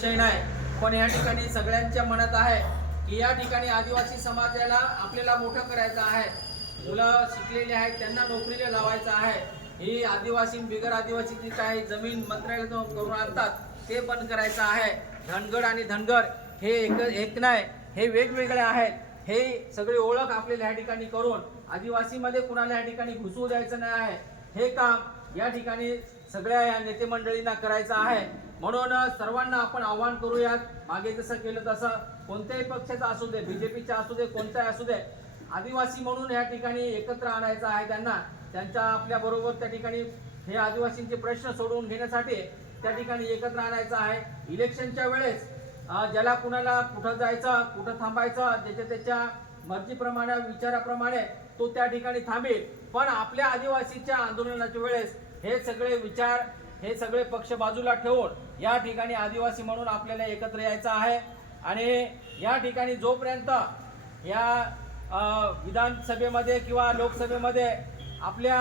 विषय नाही. पण या ठिकाणी सगळ्यांच्या मनात आहे की या ठिकाणी आदिवासी समाजाला आपल्याला मोठं करायचं आहे. मुलं शिकलेली आहेत त्यांना नोकरीला लावायचं आहे. ही आदिवासी बिगर आदिवासी जी काही जमीन मंत्रालयातून करून आणतात ते बंद करायचं आहे. धनगड आणि धनगर हे एक एक नाही हे वेगवेगळे आहेत. हे सगळी ओळख आपल्याला या ठिकाणी करून आदिवासीमध्ये कुणाला या ठिकाणी घुसवू द्यायचं नाही आहे. हे काम या ठिकाणी सगळ्या या नेते मंडळींना करायचं आहे. म्हणून सर्वांना आपण आव्हान करूयात. मागे जसं केलं तसं कोणत्याही पक्षाचा असू दे बीजेपीचा असू दे कोणताही असू दे आदिवासी म्हणून या ठिकाणी एकत्र आणायचं आहे त्यांना. त्यांच्या आपल्या बरोबर त्या ठिकाणी हे आदिवासींचे प्रश्न सोडवून घेण्यासाठी त्या ठिकाणी एकत्र आणायचं आहे. इलेक्शनच्या वेळेस ज्याला कुणाला कुठं जायचं कुठं थांबायचं ज्याच्या त्याच्या मर्जीप्रमाणे विचाराप्रमाणे तो त्या ठिकाणी थांबेल. पण आपल्या आदिवासीच्या आंदोलनाच्या वेळेस हे सगळे विचार हे सगळे पक्ष बाजूला ठेवून या ठिकाणी आदिवासी म्हणून आपल्याला एकत्र यायचं आहे. आणि या ठिकाणी जोपर्यंत या विधानसभेमध्ये किंवा लोकसभेमध्ये आपल्या